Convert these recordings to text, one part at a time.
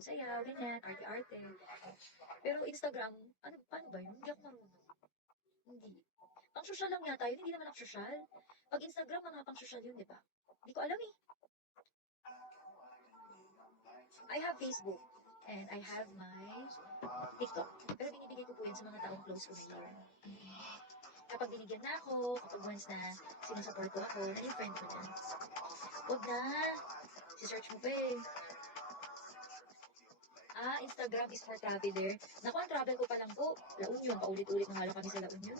sayaw, ganyan, arte-arte. Pero Instagram, ano, paano ba yun? Hindi ako marunong. Hindi. Pang social lang yata yun, hindi naman ako social. Pag Instagram, mga pang social yun, di ba? Hindi ko alam eh. I have Facebook. And I have my TikTok. Pero binibigay ko po yan sa mga taong close ko na yun. Kapag binigyan na ako, kapag once na sinasupport ko ako, naging friend ko na. Huwag na. Si-search mo pa eh. Instagram is for traveler. Naku, ang travel ko pa lang po. La Union, paulit-ulit na nga lang kami sa La Union.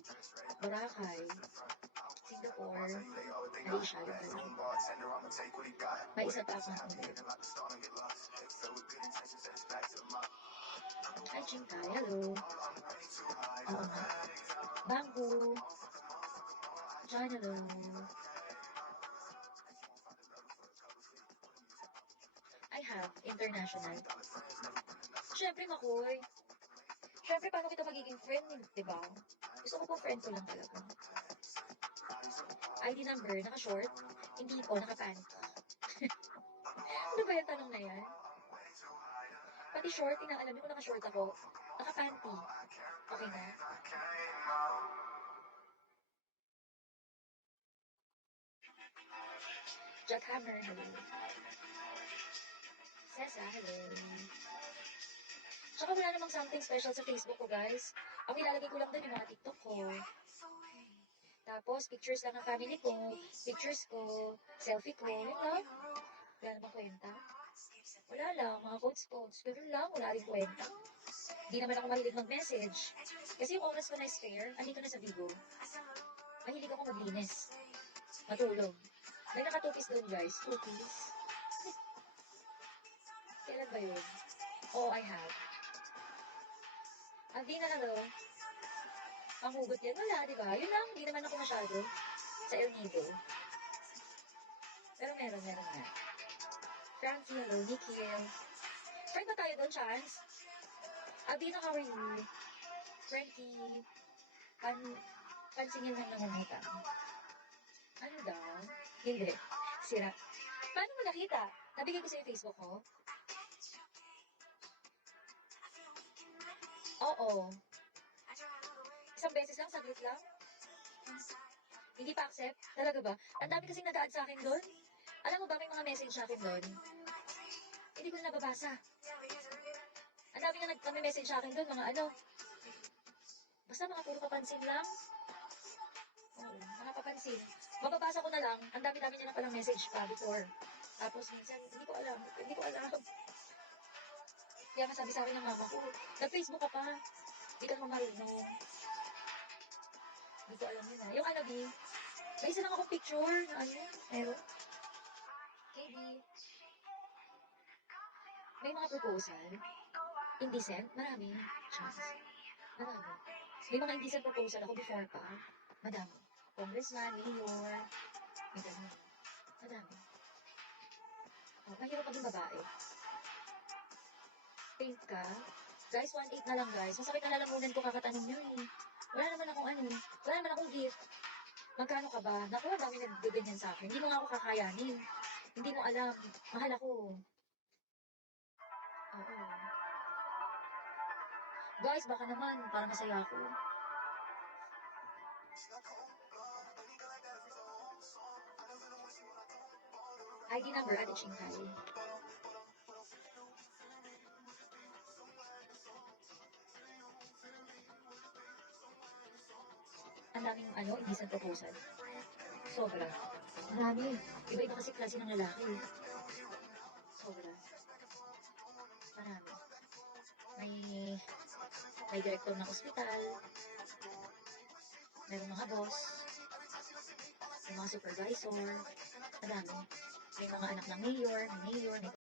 Boracay, Singapore, Malaysia, yun pa lang. May isa pa akong ulit. Hi, Chinkay. Hello. Oo nga. Bamboo. John, hello. I have international. Siyempre, Makoy. Siyempre, paano kita magiging friend, diba? Gusto ko pong friend ko lang talaga. ID number, naka-short? Hindi po, naka-pant. Ano ba yung tanong na yan? Pati short, inaalam niyo kung naka-short ako. Naka-panty. Okay na? Jackhammer, hello. Sesa, hello. Tsaka wala namang something special sa Facebook ko, guys. Ang ilalagay ko lang doon yung mga TikTok ko. Tapos, pictures lang ng family ko, pictures ko, selfie ko, yun lang. Wala namang kwenta. Wala lang, mga quotes. Ganun lang, wala rin kwenta. Di naman ako mahilig mag-message. Kasi yung oras ko na is fair, andito na sa Vigo. Mahilig ako maglinis. Matulog. May naka-2-piece doon, guys. 2-piece. Kailan ba yun? Oo, I have. Di na hello. Panghugot yan. Wala, di ba? Yun lang, hindi naman ako masyado sa El Nido. Pero meron nga. Frankie, hello. Nikhil. Friend ba tayo doon, Chance? Albina, how are you? Frankie. Pansingin lang nangungutang. Ano daw? Hindi. Sira. Paano mo nakita? Nabigay ko sa Facebook ko? Oo. Isang beses lang, saglit lang. Hindi pa accept? Talaga ba? Ang dami kasing nag-add sa akin doon. Alam mo ba, may mga message sa akin doon? Hindi ko na nababasa. Ang dami nga nag-message sa akin doon, mga ano. Basta mga puro papansin lang. Oo, mga papansin. Mababasa ko na lang, ang dami-dami niya na palang message pa before. Tapos minsan, hindi ko alam. Kaya nga sabi sa akin ng mama ko, nag-Facebook ka pa. Hindi ka naman marunong. Hindi ko alam yun. Yung ano, B, may isa lang akong picture na ano, meron. KB, may mga proposal. Indecent, marami. Chance. Marami. May mga indecent proposal ako before pa. Madami. Congressman, mayor, may ganun. Madami. Mahirap maging babae. Pink ka. Guys, 1.8 na lang, guys. Masakit na lalamunan ko kakatanong nyo eh. Wala naman akong gift. Magkano ka ba? Naku, dami nagbiganyan sa akin. Hindi mo nga ako kakayanin. Hindi mo alam. Mahal ako. Oo. Guys, baka naman, para masaya ako. ID number, Ate Chinkay. Ang daming indecent proposal. Sobra. Marami. Iba-iba kasi klase ng lalaki. Sobra. Marami. May direktor ng ospital. Merong mga boss. May mga supervisor. Madami. May mga anak ng mayor, may